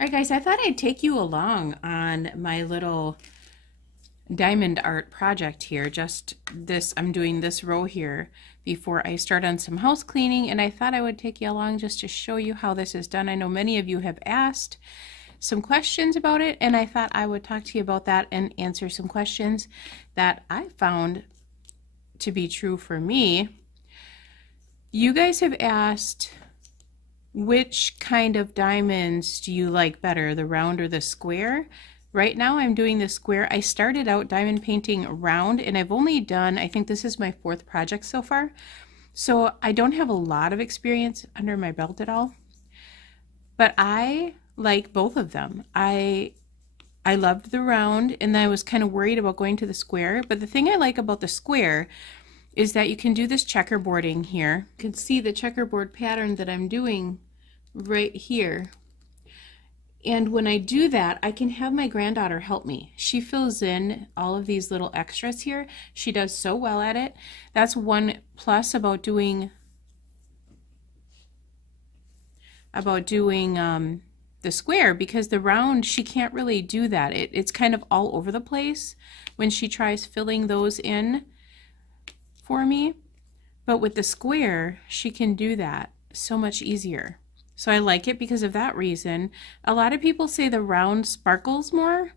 Alright guys, I thought I'd take you along on my little diamond art project here. Just this, I'm doing this row here before I start on some house cleaning, and I thought I would take you along just to show you how this is done. I know many of you have asked some questions about it, and I thought I would talk to you about that and answer some questions that I found to be true for me. You guys have asked, which kind of diamonds do you like better, the round or the square? Right now I'm doing the square. I started out diamond painting round, and I've only done, I think this is my 4th project so far. So I don't have a lot of experience under my belt at all. But I like both of them. I loved the round, and I was kind of worried about going to the square. But the thing I like about the square is that you can do this checkerboarding here. You can see the checkerboard pattern that I'm doing right here. And when I do that, I can have my granddaughter help me. She fills in all of these little extras here. She does so well at it. That's one plus about doing the square, because the round, she can't really do that. It's kind of all over the place when she tries filling those in for me. But with the square, she can do that so much easier. So I like it because of that reason. A lot of people say the round sparkles more.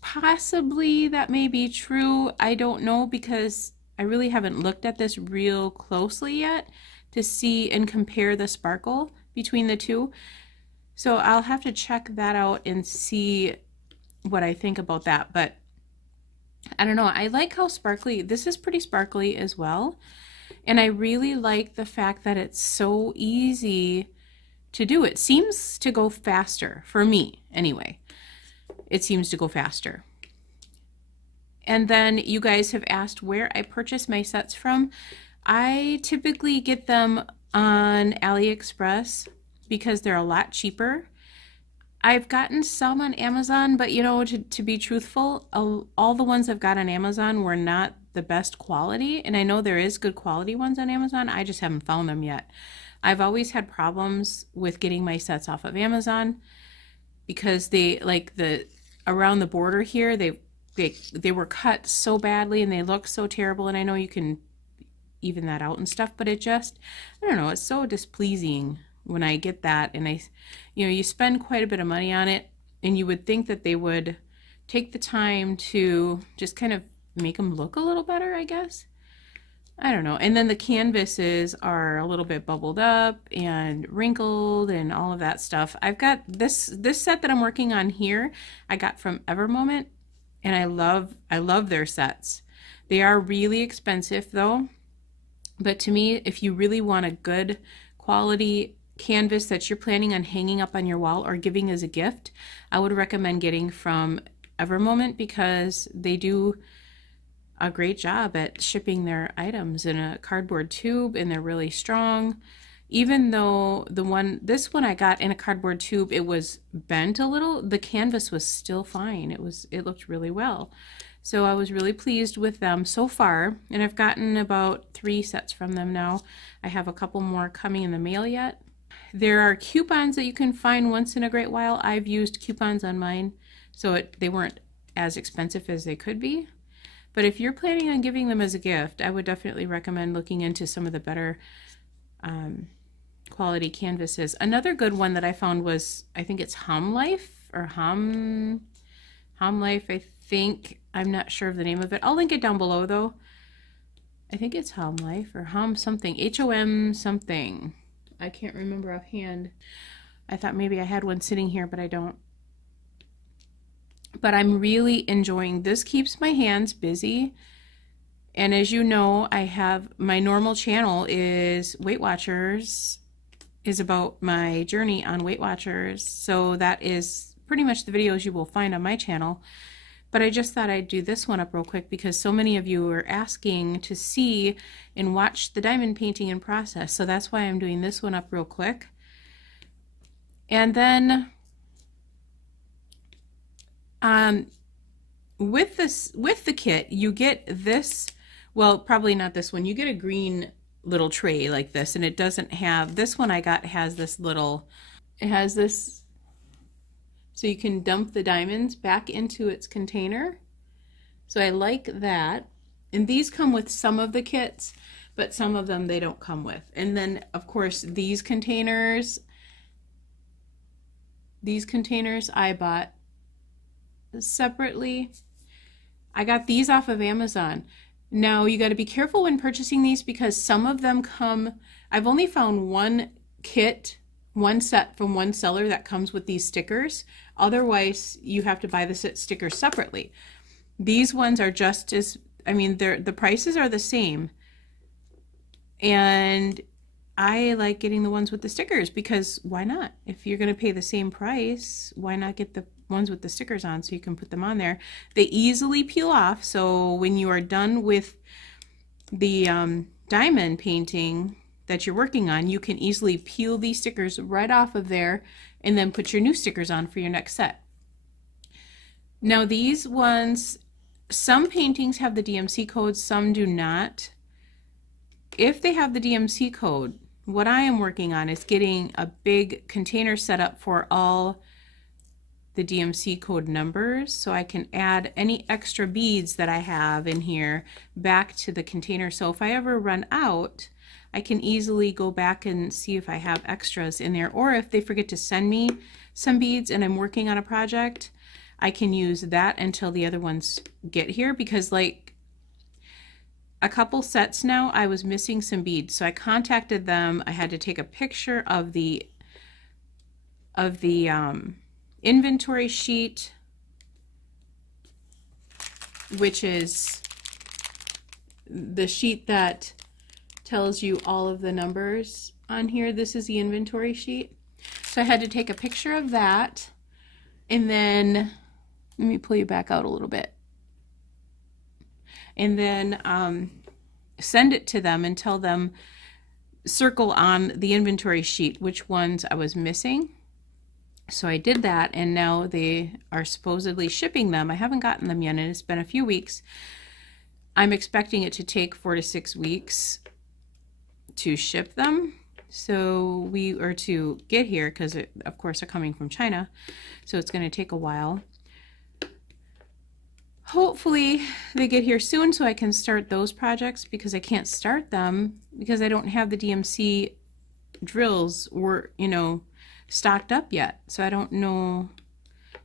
Possibly that may be true. I don't know, because I really haven't looked at this real closely yet to see and compare the sparkle between the two. So I'll have to check that out and see what I think about that. But I don't know. I like how sparkly, this is pretty sparkly as well. And I really like the fact that it's so easy to do. It seems to go faster, for me anyway. It seems to go faster. And then you guys have asked where I purchase my sets from. I typically get them on AliExpress because they're a lot cheaper. I've gotten some on Amazon, but you know, to be truthful, all the ones I've got on Amazon were not the best quality, and I know there is good quality ones on Amazon. I just haven't found them yet. I've always had problems with getting my sets off of Amazon because they, like, around the border here, they were cut so badly and they look so terrible, and I know you can even that out and stuff, but it just, I don't know, it's so displeasing when I get that. And you spend quite a bit of money on it, and you would think that they would take the time to just kind of make them look a little better, I guess. I don't know. And then the canvases are a little bit bubbled up and wrinkled and all of that stuff. I've got this set that I'm working on here, I got from Evermoment, and I love their sets. They are really expensive though, but to me, if you really want a good quality canvas that you're planning on hanging up on your wall or giving as a gift, I would recommend getting from Evermoment, because they do a great job at shipping their items in a cardboard tube, and they're really strong. Even though this one I got in a cardboard tube, it was bent a little, the canvas was still fine. It looked really well. So I was really pleased with them so far, and I've gotten about 3 sets from them now. I have a couple more coming in the mail yet. There are coupons that you can find once in a great while. I've used coupons on mine, so they weren't as expensive as they could be. But if you're planning on giving them as a gift, I would definitely recommend looking into some of the better quality canvases. Another good one that I found was, I think it's Hum Life, or Hum Life, I think. I'm not sure of the name of it. I'll link it down below though. I think it's Hum Life or Hum something, H-O-M something. I can't remember offhand. I thought maybe I had one sitting here, but I don't. But I'm really enjoying this. Keeps my hands busy. And as you know, I have my normal channel is Weight Watchers, is about my journey on Weight Watchers. So that is pretty much the videos you will find on my channel. But I just thought I'd do this one up real quick because so many of you were asking to see and watch the diamond painting in process. So that's why I'm doing this one up real quick. And then with the kit, you get this, well, probably not this one. You get a green little tray like this, and it doesn't have, this one I got has this little It has this, so you can dump the diamonds back into its container. So I like that. And these come with some of the kits, but some of them they don't come with. And then of course these containers I bought separately. I got these off of Amazon. Now you got to be careful when purchasing these because some of them come, I've only found one kit, one set from one seller that comes with these stickers. Otherwise you have to buy the stickers separately. These ones are just as, I mean, the prices are the same. And I like getting the ones with the stickers because why not? If you're going to pay the same price, why not get the ones with the stickers on so you can put them on there? They easily peel off, so when you are done with the diamond painting that you're working on, you can easily peel these stickers right off of there and then put your new stickers on for your next set. Now these ones, some paintings have the DMC code, some do not. If they have the DMC code, what I am working on is getting a big container set up for all the DMC code numbers so I can add any extra beads that I have in here back to the container. So if I ever run out, I can easily go back and see if I have extras in there, or if they forget to send me some beads and I'm working on a project, I can use that until the other ones get here, because like a couple sets now I was missing some beads, so I contacted them. I had to take a picture of the inventory sheet, which is the sheet that tells you all of the numbers on here. This is the inventory sheet. So I had to take a picture of that, and then let me pull you back out a little bit, and then send it to them and tell them, circle on the inventory sheet which ones I was missing. So I did that, and now they are supposedly shipping them. I haven't gotten them yet, and it's been a few weeks. I'm expecting it to take 4 to 6 weeks to ship them. So to get here, because of course they're coming from China, so it's going to take a while. Hopefully they get here soon so I can start those projects, because I can't start them because I don't have the DMC drills stocked up yet. So I don't know,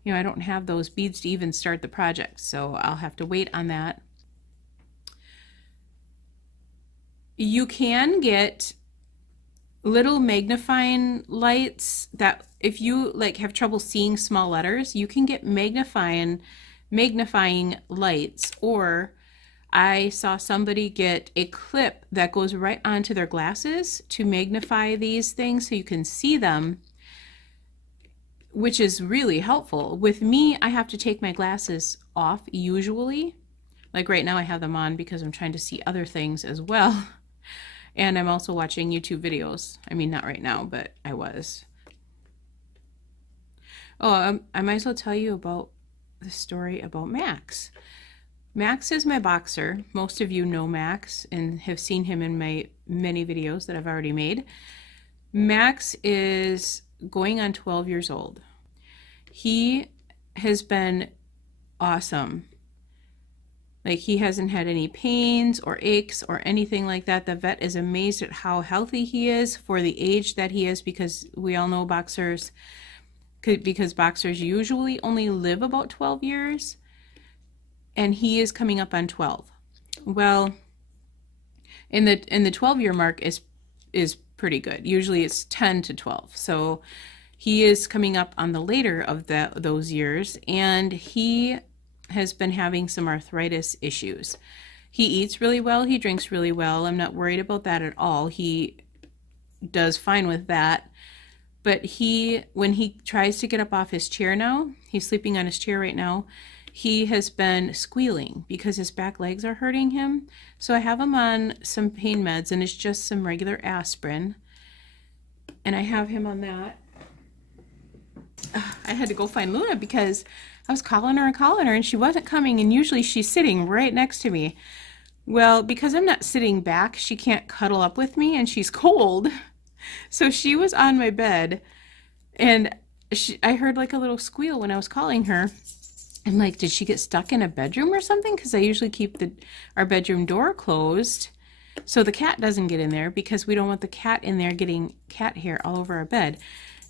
I don't have those beads to even start the project, so I'll have to wait on that. You can get little magnifying lights that if you like have trouble seeing small letters, you can get magnifying lights, or I saw somebody get a clip that goes right onto their glasses to magnify these things so you can see them, which is really helpful. With me, I have to take my glasses off usually. Like right now I have them on because I'm trying to see other things as well. And I'm also watching YouTube videos. I mean, not right now, but I was. Oh, I might as well tell you about the story about Max. Max is my boxer. Most of you know Max and have seen him in my many videos that I've already made. Max is going on 12 years old. He has been awesome. Like, he hasn't had any pains or aches or anything like that. The vet is amazed at how healthy he is for the age that he is, because we all know boxers usually only live about 12 years, and he is coming up on 12. Well, in the 12-year mark is pretty good. Usually it's 10 to 12. So he is coming up on the later of those years, and he has been having some arthritis issues. He eats really well, he drinks really well. I'm not worried about that at all. He does fine with that. But when he tries to get up off his chair now, he's sleeping on his chair right now, he has been squealing because his back legs are hurting him. So I have him on some pain meds, and it's just some regular aspirin. And I have him on that. I had to go find Luna because I was calling her and she wasn't coming, and usually she's sitting right next to me. Well, because I'm not sitting back, she can't cuddle up with me, and she's cold. So she was on my bed, And I heard like a little squeal when I was calling her. I'm like, did she get stuck in a bedroom or something? Because I usually keep our bedroom door closed so the cat doesn't get in there, because we don't want the cat in there getting cat hair all over our bed.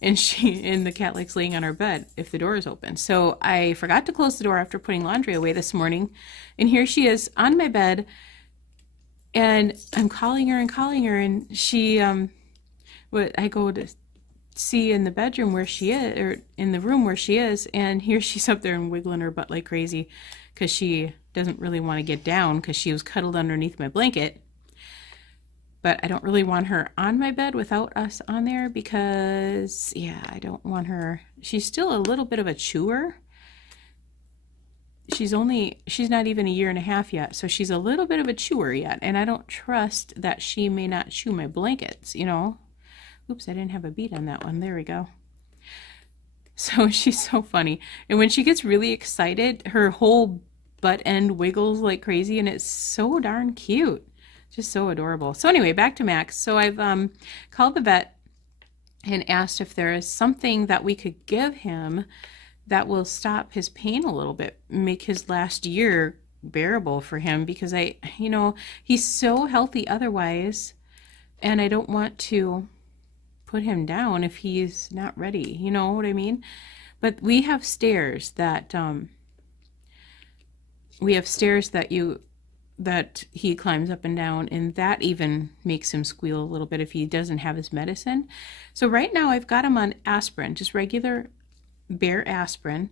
And the cat likes laying on our bed if the door is open. So I forgot to close the door after putting laundry away this morning. And here she is on my bed. And I'm calling her, and she, I go to see in the bedroom where she is, or in the room where she is, and here she's up there and wiggling her butt like crazy because she doesn't really want to get down because she was cuddled underneath my blanket. But I don't really want her on my bed without us on there because, yeah, I don't want her. She's still a little bit of a chewer. She's not even 1.5 years yet, so she's a little bit of a chewer yet, and I don't trust that she may not chew my blankets, you know. Oops, I didn't have a beat on that one. There we go. So she's so funny. And when she gets really excited, her whole butt end wiggles like crazy, and it's so darn cute. Just so adorable. So anyway, back to Max. So I've called the vet and asked if there is something that we could give him that will stop his pain a little bit, make his last year bearable for him, because he's so healthy otherwise, and I don't want to put him down if he's not ready, you know what I mean? But we have stairs that that he climbs up and down, and that even makes him squeal a little bit if he doesn't have his medicine. So right now I've got him on aspirin, just regular bare aspirin.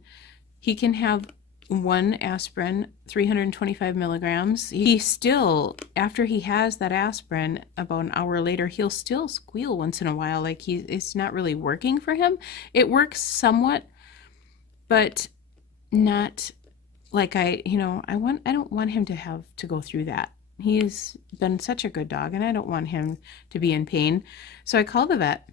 He can have 1 aspirin, 325 milligrams. He still, after he has that aspirin, about an hour later, he'll still squeal once in a while, like it's not really working for him. It works somewhat, but not like I don't want him to have to go through that. He's been such a good dog, and I don't want him to be in pain. So I called the vet.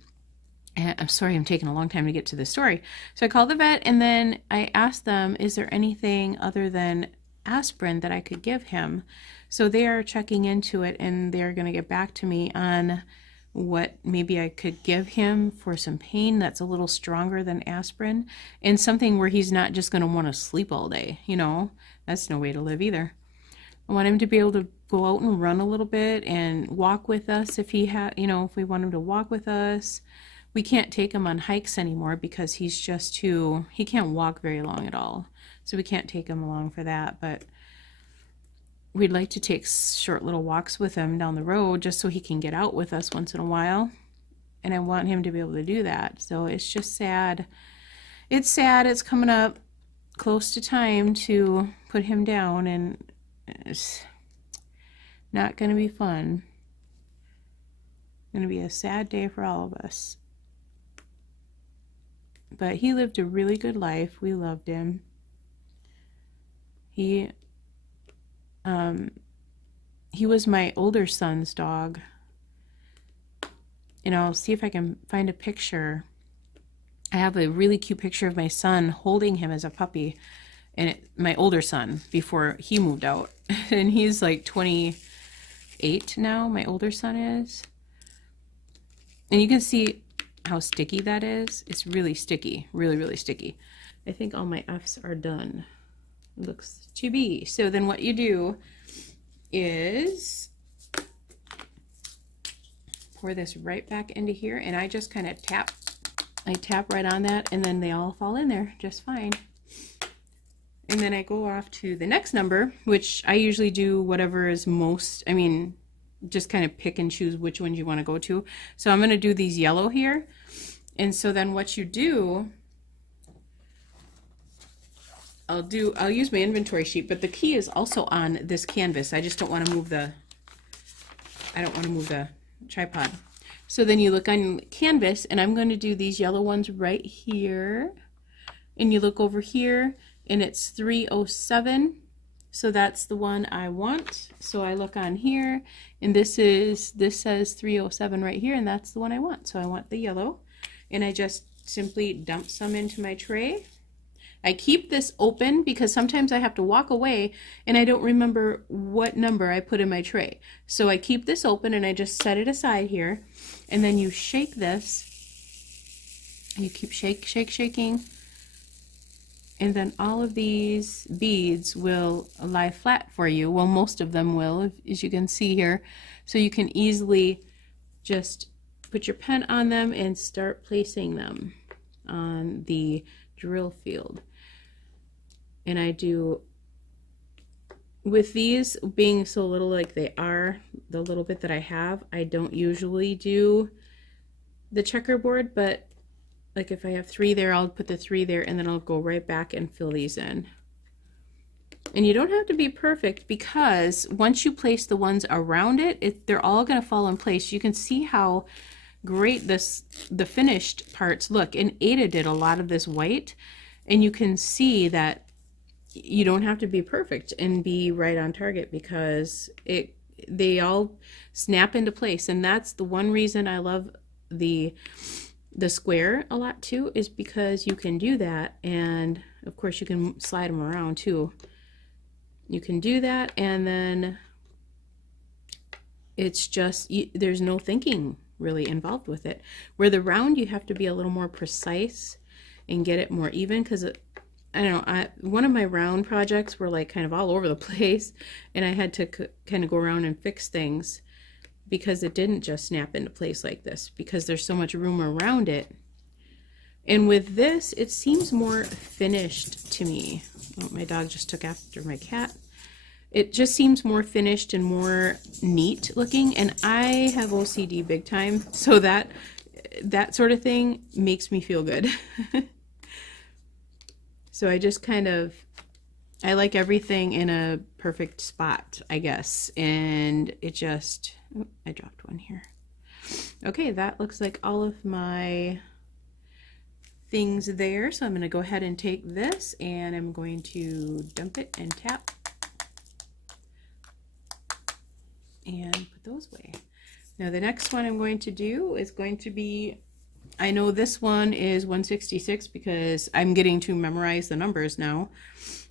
And I'm sorry, I'm taking a long time to get to the story. So I called the vet, and then I asked them, is there anything other than aspirin that I could give him? So they are checking into it, and they're going to get back to me on what maybe I could give him for some pain that's a little stronger than aspirin, and something where he's not just going to want to sleep all day. You know, that's no way to live either. I want him to be able to go out and run a little bit and walk with us if we want him to walk with us. We can't take him on hikes anymore because he's just he can't walk very long at all. So we can't take him along for that, but we'd like to take short little walks with him down the road just so he can get out with us once in a while. And I want him to be able to do that. So it's just sad. It's sad. It's coming up close to time to put him down, and it's not going to be fun. It's going to be a sad day for all of us. But he lived a really good life. We loved him. He was my older son's dog. And I'll see if I can find a picture. I have a really cute picture of my son holding him as a puppy, and my older son before he moved out. And he's like 28 now, my older son is. And you can see how sticky that is. It's really sticky, really, really sticky. I think all my F's are done. Looks to be. So then what you do is pour this right back into here, and I just kind of tap. I tap right on that, and then they all fall in there just fine. And then I go off to the next number, which I usually do whatever is most, just kind of pick and choose which ones you want to go to. So I'm going to do these yellow here. And so then what you do, I'll use my inventory sheet, but the key is also on this canvas. I just don't want to move the tripod. So then you look on canvas, and I'm going to do these yellow ones right here. And you look over here, and it's 307. So that's the one I want. So I look on here, and this says 307 right here, and that's the one I want. So I want the yellow, and I just simply dump some into my tray. I keep this open because sometimes I have to walk away and I don't remember what number I put in my tray. So I keep this open and I just set it aside here, and then you shake this, You keep shaking. And then all of these beads will lie flat for you. Well, most of them will, as you can see here. So you can easily just put your pen on them and start placing them on the drill field. And I do, with these being so little like they are, the little bit that I have, I don't usually do the checkerboard, but like if I have 3 there, I'll put the 3 there, and then I'll go right back and fill these in. And you don't have to be perfect, because once you place the ones around it, they're all going to fall in place. You can see how great the finished parts look. And Ada did a lot of this white, and you can see that you don't have to be perfect and be right on target, because they all snap into place. And that's the one reason I love the square a lot too, is because you can do that, and of course you can slide them around too. You can do that, and then it's just, there's no thinking really involved with it. Where the round, you have to be a little more precise and get it more even, because I don't know, one of my round projects were like kind of all over the place, and I had to kind of go around and fix things, because it didn't just snap into place like this, because there's so much room around it. And with this, it seems more finished to me. Oh, my dog just took after my cat. It just seems more finished and more neat looking, and I have OCD big time, so that sort of thing makes me feel good. So I just kind of, I like everything in a perfect spot, I guess, and it just, oh, I dropped one here. Okay, that looks like all of my things there, so I'm going to go ahead and take this, and I'm going to dump it and tap and put those away. Now the next one I'm going to do is going to be, I know this one is 166 because I'm getting to memorize the numbers now.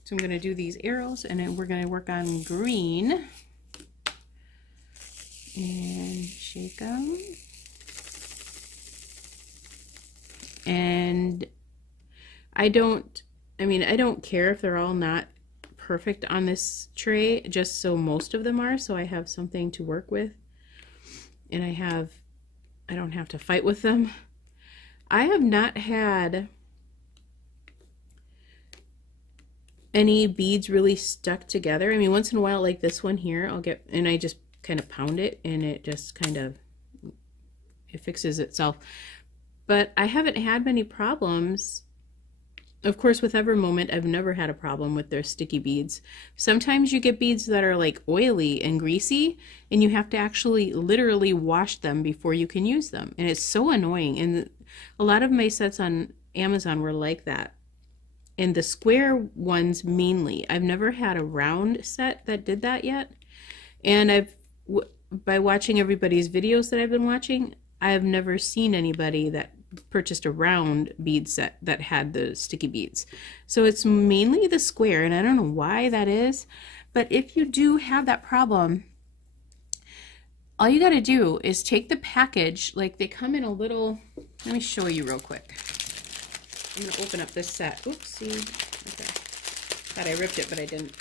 So I'm going to do these arrows, and then we're going to work on green. And shake them. And I don't care if they're all not perfect on this tray, just so most of them are, so I have something to work with. And I don't have to fight with them. I have not had any beads really stuck together. I mean, once in a while, like this one here, I'll get, and I just kind of pound it, and it just kind of, it fixes itself. But I haven't had many problems. Of course, with Evermoment, I've never had a problem with their sticky beads. Sometimes you get beads that are like oily and greasy, and you have to actually literally wash them before you can use them. And it's so annoying. And a lot of my sets on Amazon were like that. And the square ones mainly. I've never had a round set that did that yet. And by watching everybody's videos that I've been watching, I have never seen anybody that purchased a round bead set that had the sticky beads. So it's mainly the square, and I don't know why that is. But if you do have that problem, all you got to do is take the package, like they come in a little, let me show you real quick. I'm going to open up this set. Oopsie. Okay. Thought I ripped it, but I didn't.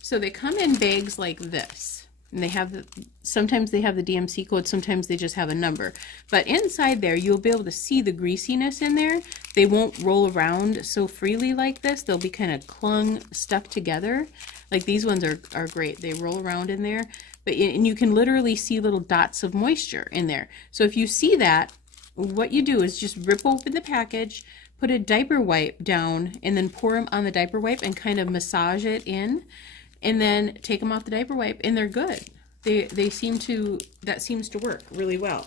So they come in bags like this. And they have, sometimes they have the DMC code, sometimes they just have a number. But inside there, you'll be able to see the greasiness in there. They won't roll around so freely like this. They'll be kind of stuck together. Like these ones are great. They roll around in there. And you can literally see little dots of moisture in there. So if you see that, what you do is just rip open the package, put a diaper wipe down, and then pour them on the diaper wipe and kind of massage it in, and then take them off the diaper wipe, and they're good. They seem to, that seems to work really well.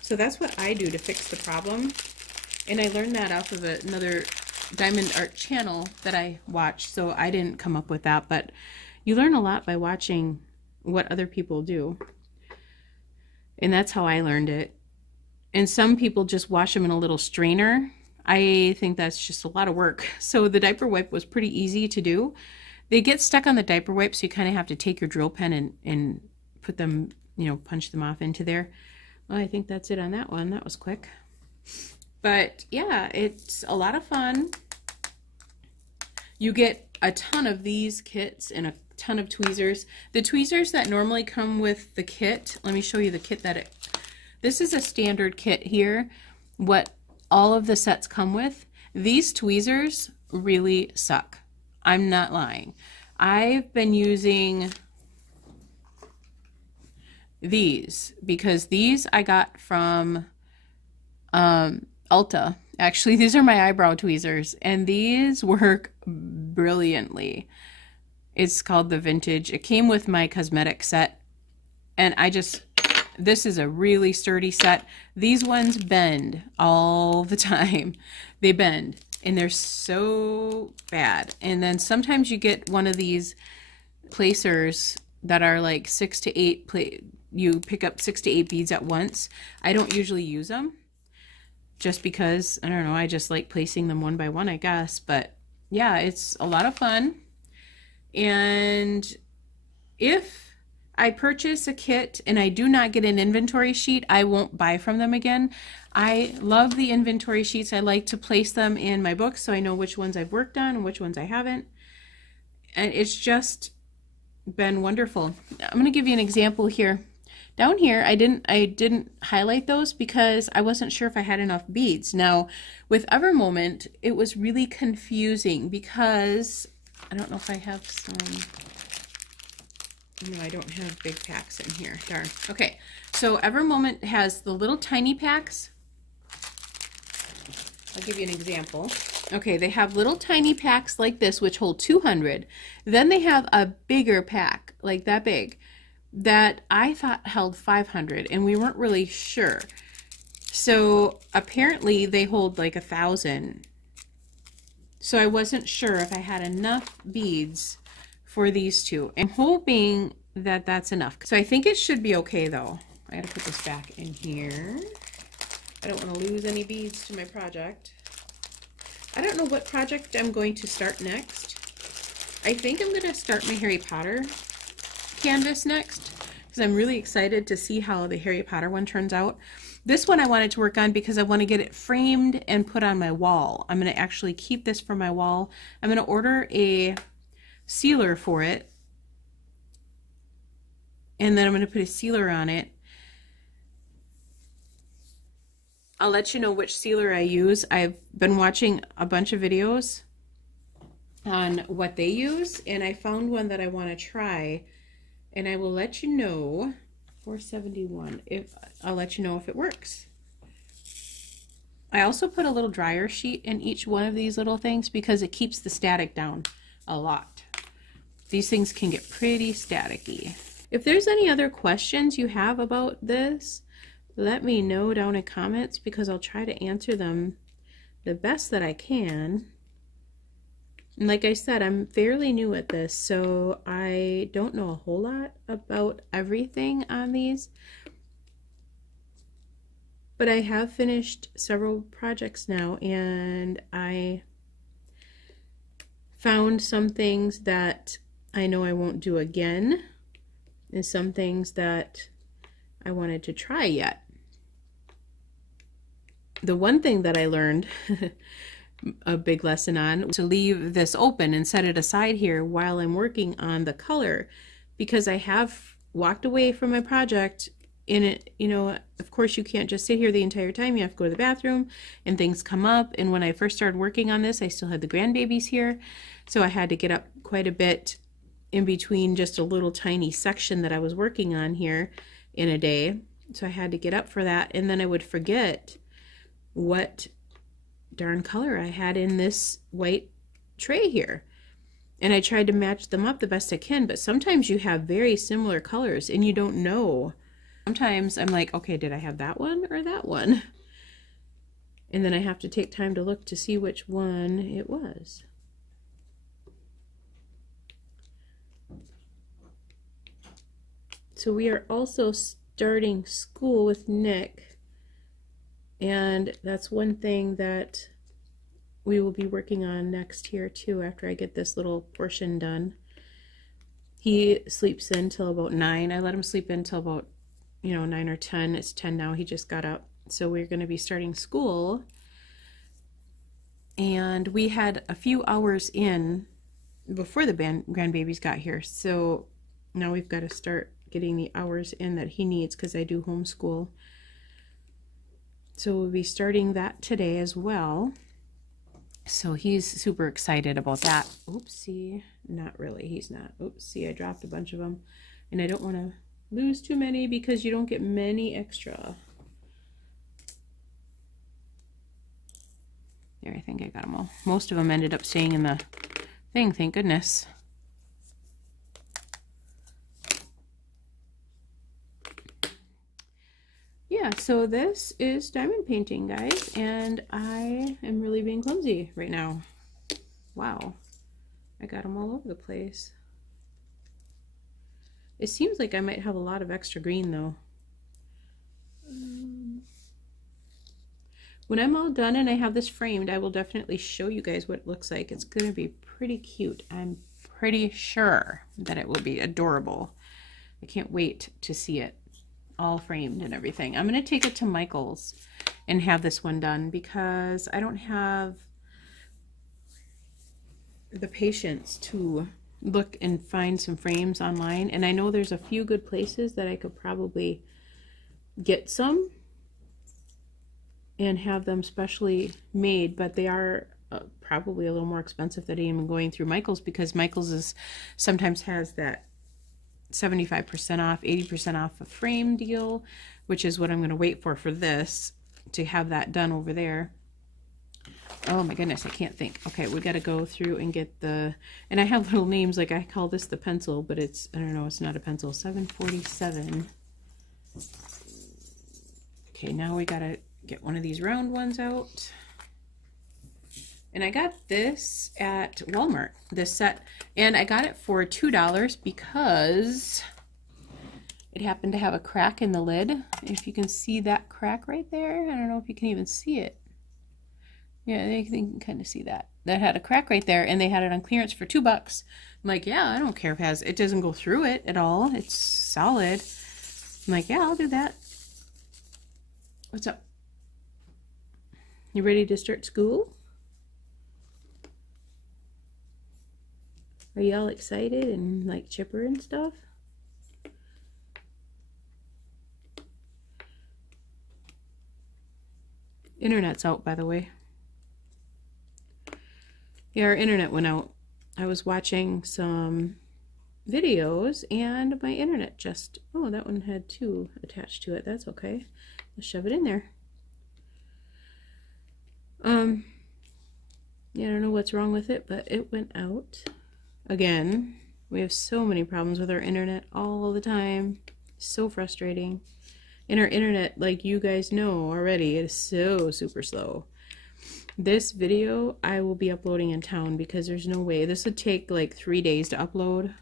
So that's what I do to fix the problem. And I learned that off of another diamond art channel that I watched, so I didn't come up with that, but you learn a lot by watching what other people do. And that's how I learned it. And some people just wash them in a little strainer. I think that's just a lot of work. So the diaper wipe was pretty easy to do. They get stuck on the diaper wipe, so you kind of have to take your drill pen and put them, you know, punch them off into there. Well, I think that's it on that one. That was quick. But yeah, it's a lot of fun. You get a ton of these kits and a ton of tweezers. The tweezers that normally come with the kit, let me show you the kit this is a standard kit here, what all of the sets come with. These tweezers really suck. I'm not lying. I've been using these because these I got from Ulta. Actually, these are my eyebrow tweezers, and these work brilliantly. It's called the Vintage. It came with my cosmetic set, and this is a really sturdy set. These ones bend all the time. They bend, and they're so bad. And then sometimes you get one of these placers that are like 6 to 8, you pick up 6 to 8 beads at once. I don't usually use them just because, I don't know, I just like placing them one by one, I guess. But yeah, it's a lot of fun. And if I purchase a kit and I do not get an inventory sheet, I won't buy from them again. I love the inventory sheets. I like to place them in my books so I know which ones I've worked on and which ones I haven't. And it's just been wonderful. I'm going to give you an example here. Down here, I didn't highlight those because I wasn't sure if I had enough beads. Now, with Evermoment, it was really confusing because I don't know if I have some. No, I don't have big packs in here. Darn. Okay, so Evermoment has the little tiny packs. I'll give you an example. Okay, they have little tiny packs like this, which hold 200. Then they have a bigger pack, like that big, that I thought held 500, and we weren't really sure. So apparently they hold like 1,000. So I wasn't sure if I had enough beads for these two. I'm hoping that that's enough. So I think it should be okay though. I gotta put this back in here. I don't want to lose any beads to my project. I don't know what project I'm going to start next. I think I'm going to start my Harry Potter canvas next because I'm really excited to see how the Harry Potter one turns out. This one I wanted to work on because I want to get it framed and put on my wall. I'm going to actually keep this for my wall. I'm going to order a sealer for it, and then I'm going to put a sealer on it. I'll let you know which sealer I use. I've been watching a bunch of videos on what they use, and I found one that I want to try, and I will let you know. 471. I'll let you know if it works. I also put a little dryer sheet in each one of these little things because it keeps the static down a lot. These things can get pretty staticky. If there's any other questions you have about this, let me know down in comments because I'll try to answer them the best that I can. And like I said, I'm fairly new at this, so I don't know a whole lot about everything on these. But I have finished several projects now, and I found some things that I know I won't do again, and some things that I wanted to try yet. The one thing that I learned a big lesson on to leave this open and set it aside here while I'm working on the color, because I have walked away from my project in it. You know, of course you can't just sit here the entire time. You have to go to the bathroom and things come up. And when I first started working on this, I still had the grandbabies here, so I had to get up quite a bit in between just a little tiny section that I was working on here in a day. So I had to get up for that, and then I would forget what darn color I had in this white tray here, and I tried to match them up the best I can, but sometimes you have very similar colors and you don't know. Sometimes I'm like, okay, did I have that one or that one? And then I have to take time to look to see which one it was. So we are also starting school with Nick, and that's one thing that we will be working on next here too after I get this little portion done. He sleeps in till about 9. I let him sleep in till about, 9 or 10. It's 10 now. He just got up. So we're going to be starting school and we had a few hours in before the grandbabies got here. So now we've got to start getting the hours in that he needs because I do homeschool. So we'll be starting that today as well. So he's super excited about that. Oopsie, not really, he's not. Oopsie, I dropped a bunch of them. And I don't want to lose too many because you don't get many extra. There, I think I got them all. Most of them ended up staying in the thing, thank goodness. Yeah, so this is diamond painting, guys, and I am really being clumsy right now. Wow, I got them all over the place. It seems like I might have a lot of extra green though. When I'm all done and I have this framed, I will definitely show you guys what it looks like. It's gonna be pretty cute. I'm pretty sure that it will be adorable. I can't wait to see it all framed and everything. I'm going to take it to Michael's and have this one done because I don't have the patience to look and find some frames online, and I know there's a few good places that I could probably get some and have them specially made, but they are probably a little more expensive than even going through Michael's, because Michael's is sometimes has that 75% off, 80% off a frame deal, which is what I'm going to wait for this to have that done over there. Oh my goodness, I can't think. Okay, we got to go through and get the, and I have little names, like I call this the pencil, but it's, I don't know, it's not a pencil. 747. Okay, now we got to get one of these round ones out. And I got this at Walmart, this set, and I got it for $2 because it happened to have a crack in the lid. If you can see that crack right there, I don't know if you can even see it. Yeah, they can kind of see that. That had a crack right there, and they had it on clearance for $2. I'm like, yeah, I don't care if it doesn't go through it at all. It's solid. I'm like, yeah, I'll do that. What's up? You ready to start school? Are y'all excited and like chipper and stuff? Internet's out, by the way. Yeah, our internet went out. I was watching some videos and my internet just, oh, that one had 2 attached to it. That's okay. Let's shove it in there. Yeah, I don't know what's wrong with it, but it went out. Again, we have so many problems with our internet all the time. So frustrating. And our internet, like you guys know already, it is so super slow. This video I will be uploading in town because there's no way. This would take like 3 days to upload.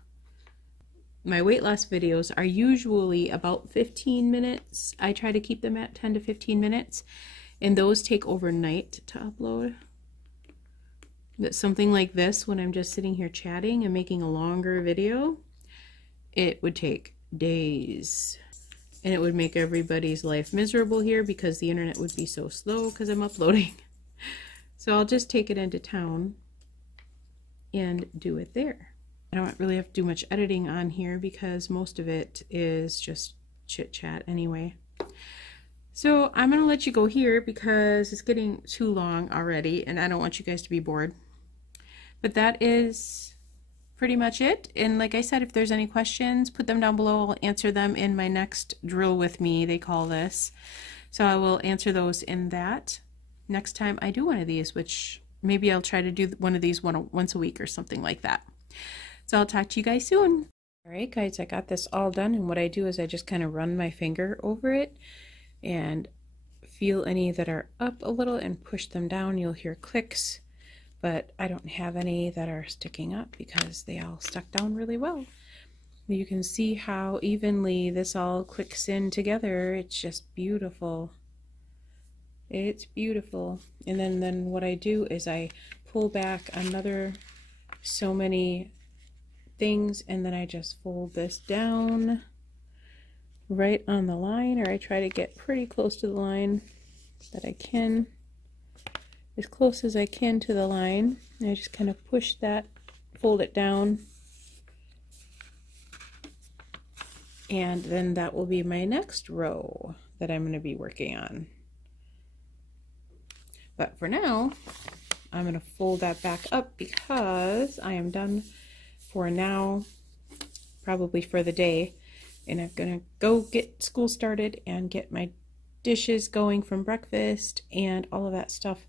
My weight loss videos are usually about 15 minutes. I try to keep them at 10 to 15 minutes. And those take overnight to upload. But something like this, when I'm just sitting here chatting and making a longer video, it would take days. And it would make everybody's life miserable here because the internet would be so slow because I'm uploading. So I'll just take it into town and do it there. I don't really have to do much editing on here because most of it is just chit chat anyway. So I'm going to let you go here because it's getting too long already and I don't want you guys to be bored. But that is pretty much it. And like I said, if there's any questions, put them down below. I'll answer them in my next drill with me, they call this. So I will answer those in that next time I do one of these, which maybe I'll try to do one of these once a week or something like that. So I'll talk to you guys soon. All right, guys, I got this all done. And what I do is I just kind of run my finger over it and feel any that are up a little and push them down. You'll hear clicks. But I don't have any that are sticking up because they all stuck down really well. You can see how evenly this all clicks in together. It's just beautiful. It's beautiful. And then what I do is I pull back another so many things and then I just fold this down right on the line, or I try to get pretty close to the line that I can. as close as I can to the line. And I just kind of push that, fold it down. And then that will be my next row that I'm going to be working on. But for now, I'm going to fold that back up because I am done for now, probably for the day. And I'm going to go get school started and get my dishes going from breakfast and all of that stuff.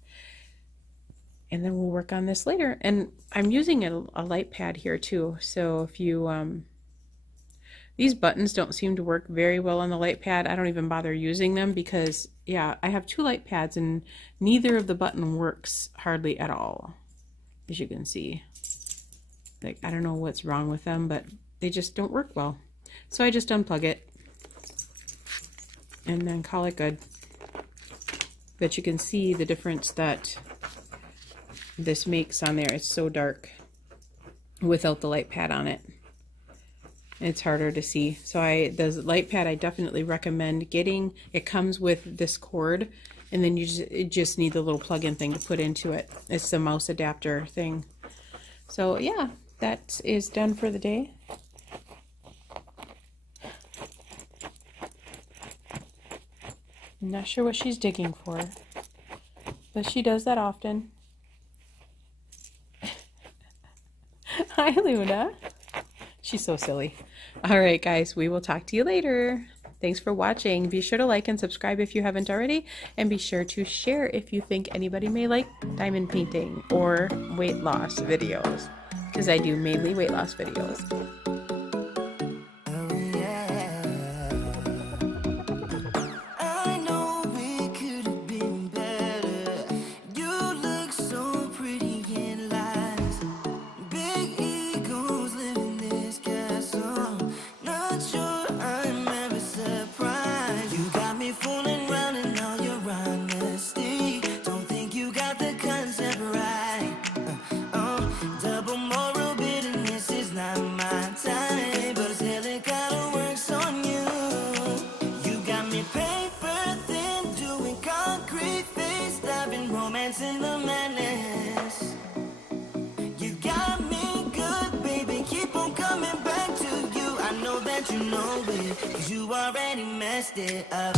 And then we'll work on this later. And I'm using a light pad here too. So if you, these buttons don't seem to work very well on the light pad. I don't even bother using them because, yeah, I have two light pads and neither of the button works hardly at all, as you can see. Like, I don't know what's wrong with them, but they just don't work well. So I just unplug it and then call it good. But you can see the difference that this makes on there. It's so dark without the light pad on it. It's harder to see. So the light pad I definitely recommend getting. It comes with this cord, and then you just need the little plug-in thing to put into it. It's the mouse adapter thing. So yeah, that is done for the day. I'm not sure what she's digging for, but she does that often. Hi, Luna. She's so silly. All right, guys, we will talk to you later. Thanks for watching. Be sure to like and subscribe if you haven't already, and be sure to share if you think anybody may like diamond painting or weight loss videos, because I do mainly weight loss videos. In the madness, you got me good, baby. Keep on coming back to you. I know that you know it, 'cause you already messed it up.